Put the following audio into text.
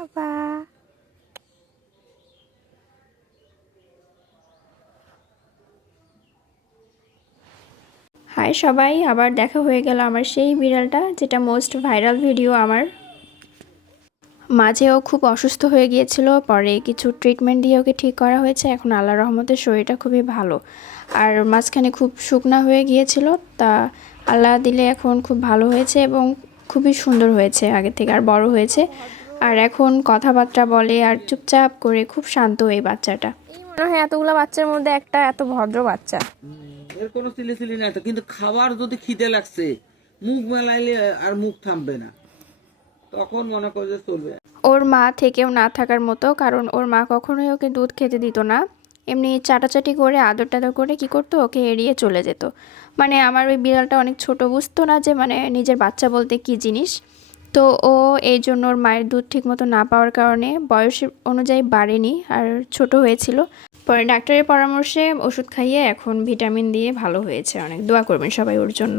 বাবা। হাই সবাই, আবার দেখা হয়ে গেল আমার সেই বিড়ালটা, যেটা মোস্ট ভাইরাল ভিডিও আমার। মাঝেও খুব অসুস্থ হয়ে গিয়েছিল, পরে কিছু ট্রিটমেন্ট দিয়ে ওকে ঠিক করা হয়েছে। এখন আল্লাহর রহমতে শরীরটা খুবই ভালো। আর মাঝখানে খুব শুকনা হয়ে গিয়েছিল, তা আল্লাহ দিলে এখন খুব ভালো হয়েছে এবং খুবই সুন্দর হয়েছে, আগে থেকে আর বড় হয়েছে। আর এখন কথাবার্তা বলে আর চুপচাপ করে, খুব শান্ত এই বাচ্চাটা। এই মনে হয় এতগুলো বাচ্চার মধ্যে একটা এত ভদ্র বাচ্চা। এর কোনো সিলি নাই তো, কিন্তু খাবার যদি খিদে লাগছে মুখ মেলাইলে আর মুখ থামবে না, তখন মনে করে যে চলবে। ওর মা থেকেও না থাকার মতো, কারণ ওর মা কখনোই ওকে দুধ খেতে দিত না। এমনি চাটাচাটি করে আদর টাদর করে কি করতো, ওকে এড়িয়ে চলে যেত। মানে আমার ওই বিড়ালটা অনেক ছোট, বুঝতো না যে মানে নিজের বাচ্চা বলতে কি জিনিস। তো ও এই জন্য ওর মায়ের দুধ ঠিক মতো না পাওয়ার কারণে বয়স অনুযায়ী বাড়েনি আর ছোট হয়েছিল। পরে ডাক্তারের পরামর্শে ওষুধ খাইয়ে এখন ভিটামিন দিয়ে ভালো হয়েছে অনেক। দোয়া করবেন সবাই ওর জন্য।